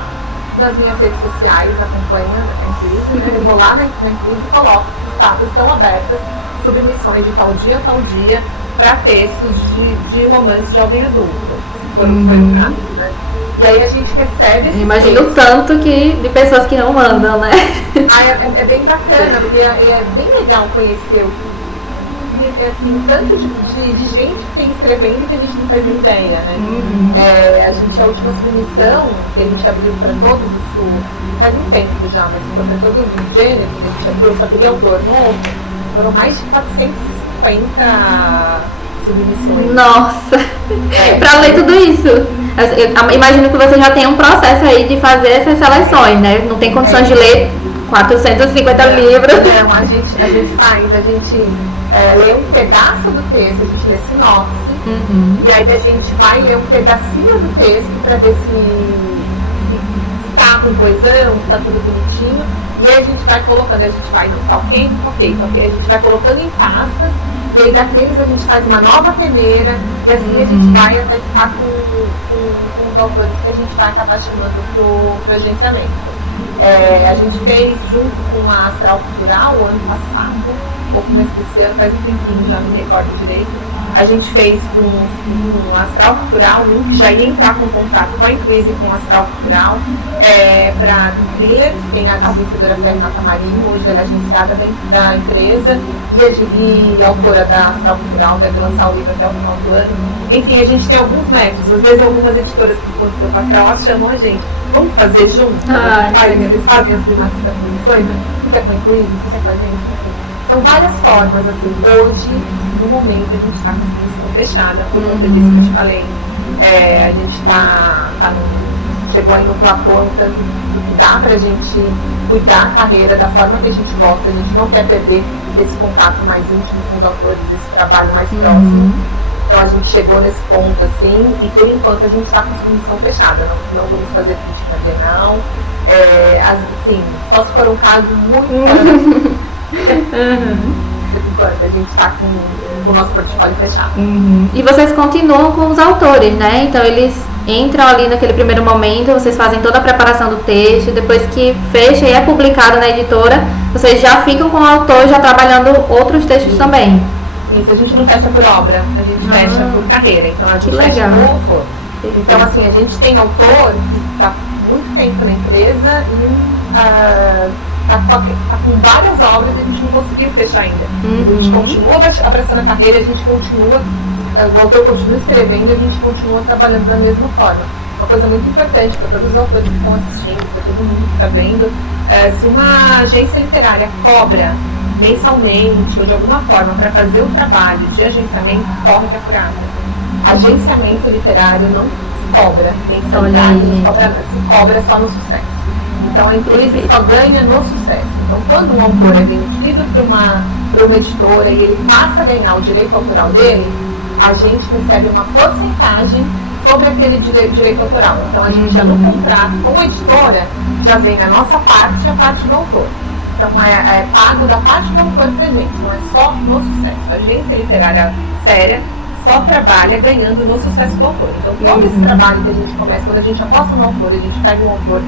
nas minhas redes sociais, acompanho a Inclusive, né? Eu vou lá na Inclusive e coloco, estão abertas submissões de tal dia a tal dia para textos de romance jovem adulto, se for o caso, né? E aí a gente recebe esses Imagino o tanto de pessoas que não mandam, né? É bem bacana, e é bem legal conhecer assim, tanto de gente que tem escrevendo que a gente não faz nem ideia, né? A última submissão que a gente abriu para todos os... faz um tempo já, mas foi para todos os gêneros que a gente abriu, só queria autor novo, foram mais de 450 submissões. Nossa! Para ler tudo isso. Eu imagino que você já tem um processo aí de fazer essas seleções, né? Não tem condições de ler 450 livros. Não, a gente faz, lê um pedaço do texto, a gente lê sinopse, e aí a gente vai ler um pedacinho do texto para ver se tá com coesão, se tá tudo bonitinho, e aí a gente vai colocando, a gente vai, não, tá ok, a gente vai colocando em pastas, e aí daqueles a gente faz uma nova peneira, e assim a gente vai até ficar com os autores que a gente vai acabar chamando pro agenciamento. A gente fez junto com a Astral Cultural o ano passado, ou começo desse ano, faz um tempinho, já não me recordo direito. A gente fez com a Astral Cultural, que já ia entrar com contato com a Inclusive com a Astral Cultural, para o thriller, tem a vencedora Fernanda Marinho, hoje ela é agenciada da empresa, e a autora da Astral Cultural deve lançar o livro até o final do ano. Enfim, a gente tem alguns métodos, às vezes algumas editoras que aconteceu com a Astral, elas chamam a gente, vamos fazer junto? Eles fazem as primárias das produções, fica com a Inclusive, fica com a gente. São várias formas, assim, hoje, no momento, a gente está com a submissão fechada, por conta disso que eu te falei. A gente chegou aí no platô, tanto do que dá pra gente cuidar a carreira da forma que a gente gosta, a gente não quer perder esse contato mais íntimo com os autores, esse trabalho mais próximo. Então a gente chegou nesse ponto, assim, e por enquanto a gente está com a submissão fechada, não vamos fazer crítica bienal, assim, só se for um caso muito enquanto a gente está com o nosso portfólio fechado. E vocês continuam com os autores, né? Então eles entram ali naquele primeiro momento, vocês fazem toda a preparação do texto, depois que fecha e é publicado na editora, vocês já ficam com o autor já trabalhando outros textos também. Isso, a gente não fecha por obra, a gente fecha por carreira, então a gente fecha por autor. Então assim, a gente tem autor que está muito tempo na empresa e tá com várias obras e a gente não conseguiu fechar ainda. A gente continua abraçando a carreira, a gente continua, o autor continua escrevendo e a gente continua trabalhando da mesma forma. Uma coisa muito importante para todos os autores que estão assistindo, para todo mundo que está vendo, se uma agência literária cobra mensalmente ou de alguma forma para fazer o trabalho de agenciamento, corre que é furada. Agenciamento literário não se cobra mensalidade, se cobra só no sucesso. Então a Inclusive só ganha no sucesso. Então quando um autor é vendido para uma editora e ele passa a ganhar o direito autoral dele, a gente recebe uma porcentagem sobre aquele direito autoral. Então a gente já no contrato com a editora já vem na nossa parte a parte do autor. Então é pago da parte do autor pra gente, não é só no sucesso. A agência literária séria só trabalha ganhando no sucesso do autor. Então todo esse trabalho que a gente começa, quando a gente aposta no autor, a gente pega um autor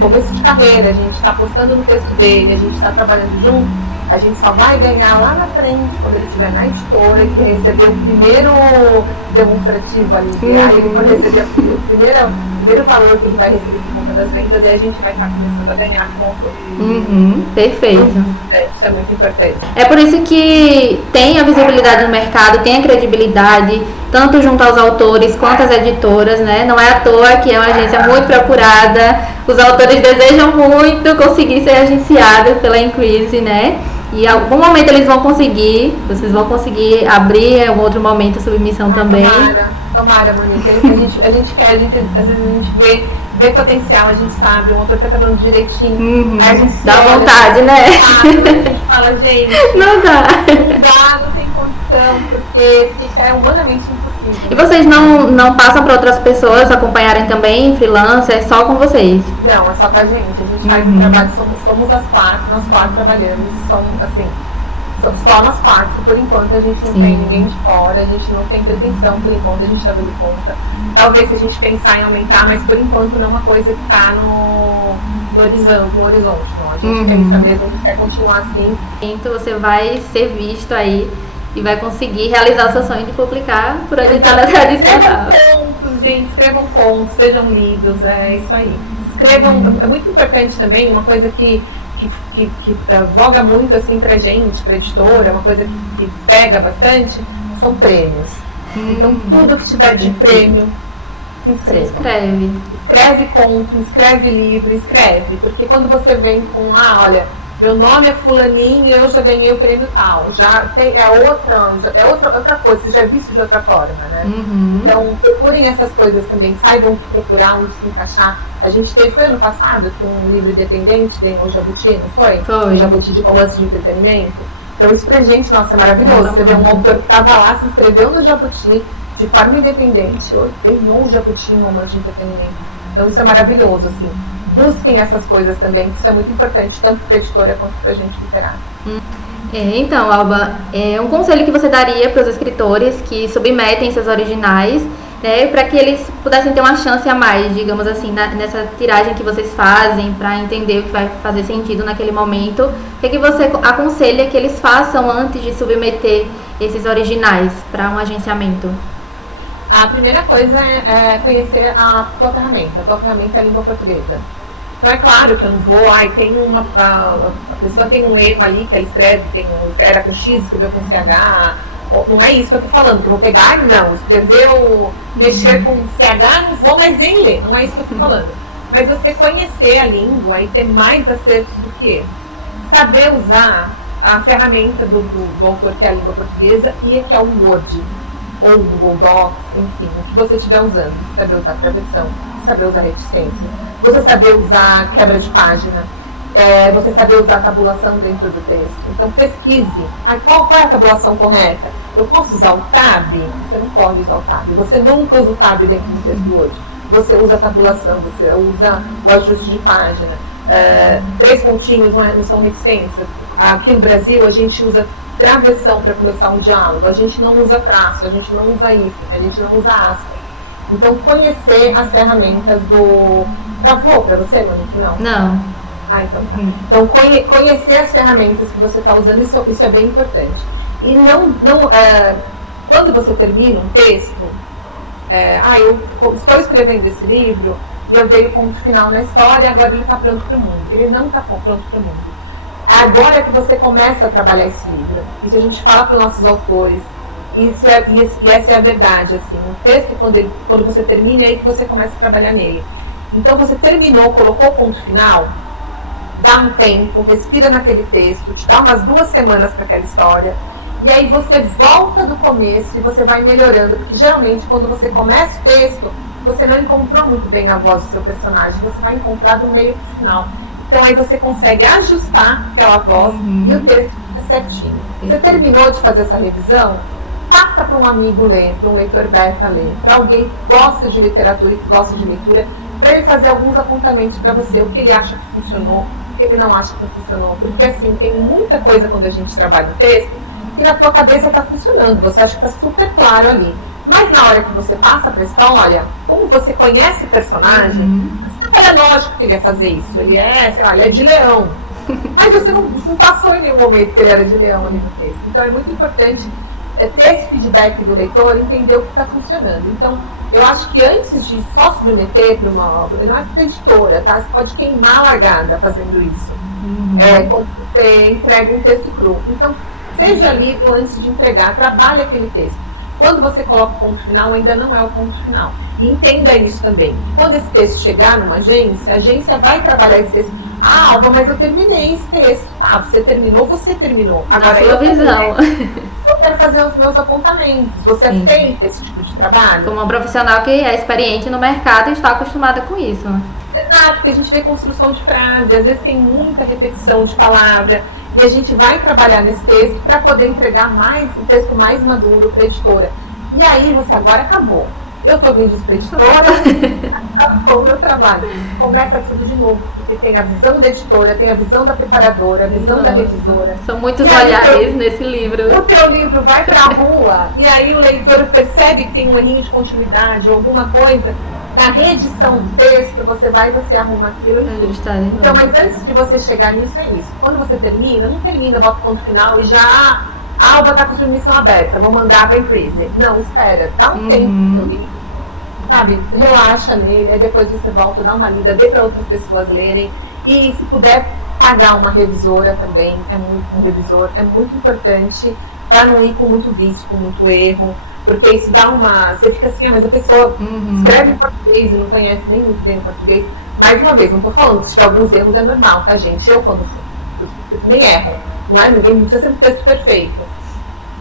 começo de carreira, a gente está apostando no texto dele, a gente está trabalhando junto, a gente só vai ganhar lá na frente, quando ele estiver na editora, que receber o primeiro demonstrativo ali, aí ele pode receber o primeiro valor que ele vai receber por conta das vendas, e a gente vai estar começando a ganhar com o autor. Perfeito. Isso é muito importante. É por isso que tem a visibilidade no mercado, tem a credibilidade, tanto junto aos autores quanto às editoras, né? Não é à toa que é uma agência muito procurada, os autores desejam muito conseguir ser agenciados pela Increase, né? E em algum momento eles vão conseguir, vocês vão conseguir abrir em algum outro momento a submissão também. Tomara, Monique. A gente quer, às vezes a gente vê potencial, a gente sabe, o autor tá trabalhando direitinho. A gente dá vontade, né? A gente fala, gente, não dá. Não tem condição, porque é humanamente impossível. possível. E vocês não passam para outras pessoas acompanharem também, freelancer, é só com vocês? Não, é só com a gente. A gente faz um trabalho, somos as quatro, nós quatro trabalhamos, somos assim, só nós quatro, por enquanto a gente não tem ninguém de fora, a gente não tem pretensão, por enquanto a gente está dando conta. Talvez se a gente pensar em aumentar, mas por enquanto não é uma coisa que está no horizonte, não. A gente pensa mesmo que quer continuar assim. Então você vai ser visto aí e vai conseguir realizar o seu sonho de publicar por editora tradicional. Escrevam contos, gente, escrevam contos, sejam lidos, é isso aí. Escrevam, é muito importante também, uma coisa que voga muito assim pra gente, pra editora, uma coisa que pega bastante, são prêmios. Então tudo que tiver de prêmio, inscreva. Escreve conto, escreve livro, escreve, porque quando você vem com, olha, meu nome é fulaninho e eu já ganhei o prêmio tal, já tem, é outra coisa, você já é visto de outra forma, né? Então procurem essas coisas também, saibam que procurar, onde se encaixar. A gente foi ano passado que um livro independente ganhou o Jabuti, não foi? Foi. O Jabuti de romance de entretenimento. Então isso pra gente, nossa, é maravilhoso. Você vê um autor que estava lá, se inscreveu no Jabuti de forma independente, ganhou o Jabuti em romance de entretenimento. Então isso é maravilhoso, assim. Busquem essas coisas também, que isso é muito importante, tanto para a editora quanto para a gente literária. Então, Alba, um conselho que você daria para os escritores que submetem seus originais, né, para que eles pudessem ter uma chance a mais, digamos assim, nessa tiragem que vocês fazem, para entender o que vai fazer sentido naquele momento, o que você aconselha que eles façam antes de submeter esses originais para um agenciamento? A primeira coisa é conhecer a tua ferramenta. A tua ferramenta é a língua portuguesa. Então é claro que eu não vou, tem a pessoa tem um erro ali que ela escreve, era com X, escreveu com CH. Não é isso que eu tô falando, que eu vou pegar, não, escreveu, mexer com CH, não vou mais nem ler, não é isso que eu tô falando. Mas você conhecer a língua e ter mais acertos do que erros. Saber usar a ferramenta do autor, que é a língua portuguesa, e que é o Word, ou o Google Docs, enfim, o que você estiver usando. Você saber usar travessão, saber usar reticência, você saber usar quebra de página, você saber usar a tabulação dentro do texto. Então pesquise. Qual é a tabulação correta? Eu posso usar o tab? Você não pode usar o tab. Você nunca usa o tab dentro do texto hoje. Você usa a tabulação, você usa o ajuste de página. 3 pontinhos não são reticência. Aqui no Brasil a gente usa travessão para começar um diálogo. A gente não usa traço, a gente não usa hífen, a gente não usa aspas. Então conhecer as ferramentas do... Travou para você, Monique? Não. Então tá. Então conhecer as ferramentas que você está usando, isso é bem importante. E quando você termina um texto, eu estou escrevendo esse livro, eu dei o ponto final na história, agora ele está pronto para o mundo. Ele não está pronto para o mundo. Agora que você começa a trabalhar esse livro, isso a gente fala para os nossos autores, e essa é a verdade, assim, o texto, quando você termina, é aí que você começa a trabalhar nele. Então você terminou, colocou o ponto final, dá um tempo, respira naquele texto, te dá umas 2 semanas para aquela história, e aí você volta do começo e você vai melhorando, porque geralmente quando você começa o texto, você não encontrou muito bem a voz do seu personagem, você vai encontrar do meio para o final. Então aí você consegue ajustar aquela voz e o texto fica certinho. Você terminou de fazer essa revisão, passa para um amigo ler, para um leitor beta ler, para alguém que gosta de literatura e que gosta de leitura, para ele fazer alguns apontamentos para você, o que ele acha que funcionou, o que ele não acha que funcionou. Porque assim, tem muita coisa quando a gente trabalha o texto que na tua cabeça está funcionando, você acha que está super claro ali. Mas na hora que você passa para a história, como você conhece o personagem, é lógico que ele ia fazer isso. Ele ele é de leão. Mas você não passou em nenhum momento que ele era de leão ali no texto. Então é muito importante ter esse feedback do leitor, entender o que está funcionando. Então, eu acho que antes de só submeter para uma obra, não é para editora, tá? Você pode queimar a largada fazendo isso. Quando você entrega um texto cru. Então, seja lido antes de entregar, trabalhe aquele texto. Quando você coloca o ponto final, ainda não é o ponto final. E entenda isso também. Quando esse texto chegar numa agência, a agência vai trabalhar esse texto. Alba, mas eu terminei esse texto. Você terminou, você terminou. Agora eu visão. Eu quero fazer os meus apontamentos. Você aceita esse tipo de trabalho? Como uma profissional que é experiente no mercado e está acostumada com isso. Exato, porque a gente vê construção de frase, às vezes tem muita repetição de palavra. E a gente vai trabalhar nesse texto para poder entregar um texto mais maduro para a editora. E aí você agora acabou. Eu tô vindo de editora, acabou o meu trabalho. Começa tudo de novo, porque tem a visão da editora, tem a visão da preparadora, a visão da revisora. São muitos E aí, olhares nesse livro. O teu livro vai pra rua e aí o leitor percebe que tem um errinho de continuidade ou alguma coisa. Na reedição do texto, você vai e você arruma aquilo. Então, mas antes de você chegar nisso, é isso. Quando você termina, não termina, bota o ponto final e já... Ah, vou estar com submissão aberta, vou mandar para a Increase. Não, espera, dá um tempo no livro, sabe? Relaxa nele, aí depois você volta, dá uma lida, dê para outras pessoas lerem. E se puder pagar uma revisora também, um revisor, é muito importante para não ir com muito vício, com muito erro. Porque isso dá uma... Você fica assim, mas a pessoa escreve em português e não conhece nem muito bem o português. Mais uma vez, não estou falando que se tiver alguns erros é normal, tá, gente? Eu nem erro. Não é? Ninguém precisa ser um texto perfeito.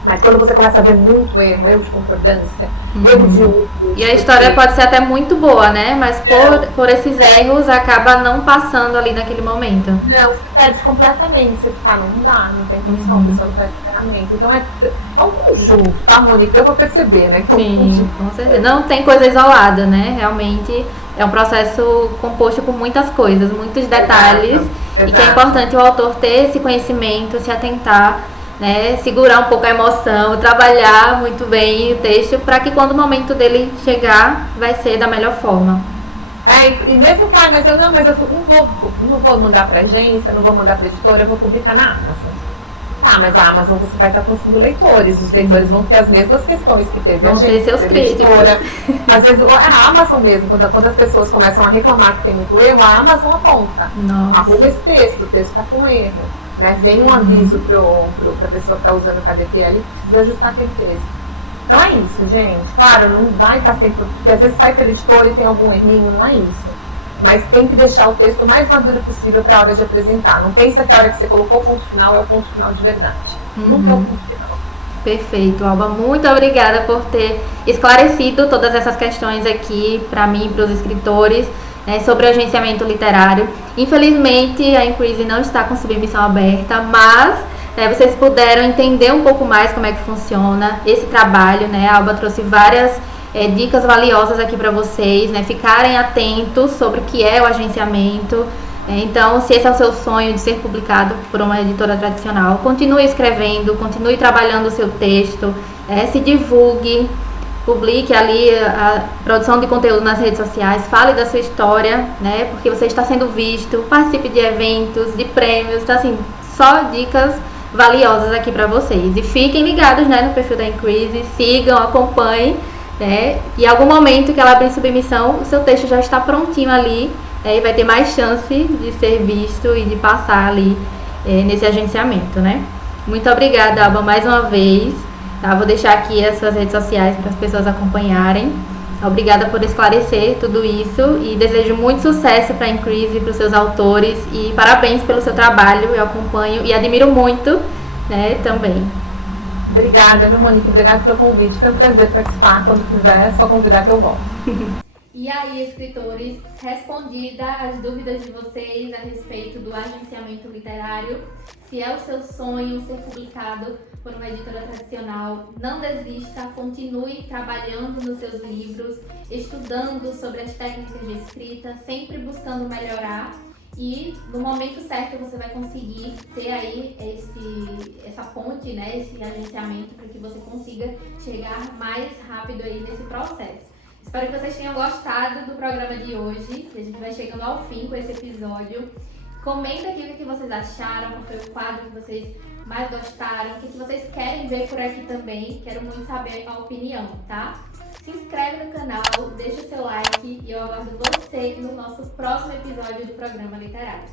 Mas quando você começa a ver muito erro de concordância, erro de uso... E a história pode ser até muito boa, né? Mas por esses erros acaba não passando ali naquele momento. Não, você perde completamente. Você fala, não dá, não tem condição, a pessoa não faz ferramenta. Então é um conjunto, tá, Mônica? Eu vou perceber, né? Que Sim, com certeza. Não tem coisa isolada, né? Realmente é um processo composto por muitas coisas, muitos detalhes. Exato. E que é importante o autor ter esse conhecimento, se atentar, né, segurar um pouco a emoção, trabalhar muito bem o texto, para que quando o momento dele chegar, vai ser da melhor forma. E mesmo, mas eu não vou mandar para agência, não vou mandar para editora, eu vou publicar na Amazon. Tá, mas a Amazon você vai estar conseguindo leitores, os leitores vão ter as mesmas questões que teve a agência, seus críticos. Às vezes a Amazon mesmo, quando as pessoas começam a reclamar que tem muito erro, a Amazon aponta. Arruma esse texto, o texto está com erro. Né? Vem um aviso para a pessoa que está usando o KDP ali, precisa ajustar aquele texto. Então é isso, gente. Claro, não vai estar sempre... Porque às vezes sai pela editora e tem algum errinho, não é isso. Mas tem que deixar o texto o mais maduro possível para a hora de apresentar. Não pensa que a hora que você colocou o ponto final é o ponto final de verdade. Nunca é o ponto final. Perfeito, Alba. Muito obrigada por ter esclarecido todas essas questões aqui para mim e para os escritores. Sobre o agenciamento literário. Infelizmente, a Increase não está com submissão aberta, mas vocês puderam entender um pouco mais como é que funciona esse trabalho, né? A Alba trouxe várias dicas valiosas aqui para vocês, né? Ficarem atentos sobre o que é o agenciamento. Então, se esse é o seu sonho de ser publicado por uma editora tradicional, continue escrevendo, continue trabalhando o seu texto, se divulgue. Publique ali a produção de conteúdo nas redes sociais, fale da sua história, né? Porque você está sendo visto, participe de eventos, de prêmios, então assim, só dicas valiosas aqui para vocês. E fiquem ligados, né, no perfil da Increase, sigam, acompanhem, né? E em algum momento que ela abrir submissão, o seu texto já está prontinho ali, e vai ter mais chance de ser visto e de passar ali nesse agenciamento, né? Muito obrigada, Alba, mais uma vez. Tá, vou deixar aqui as suas redes sociais para as pessoas acompanharem. Obrigada por esclarecer tudo isso e desejo muito sucesso para a Increase, para os seus autores e parabéns pelo seu trabalho. Eu acompanho e admiro muito, né, também. Obrigada, meu Monique. Obrigada pelo convite. Foi um prazer participar. Quando quiser, é só convidar que eu volto. E aí, escritores, respondida as dúvidas de vocês a respeito do agenciamento literário, se é o seu sonho ser publicado por uma editora tradicional, não desista, continue trabalhando nos seus livros, estudando sobre as técnicas de escrita, sempre buscando melhorar e no momento certo você vai conseguir ter aí essa ponte, né, esse agenciamento para que você consiga chegar mais rápido aí nesse processo. Espero que vocês tenham gostado do programa de hoje. A gente vai chegando ao fim com esse episódio. Comenta aqui o que vocês acharam, qual foi o quadro que vocês mais gostaram, o que vocês querem ver por aqui também. Quero muito saber a opinião, tá? Se inscreve no canal, deixa o seu like e eu aguardo você no nosso próximo episódio do programa literário.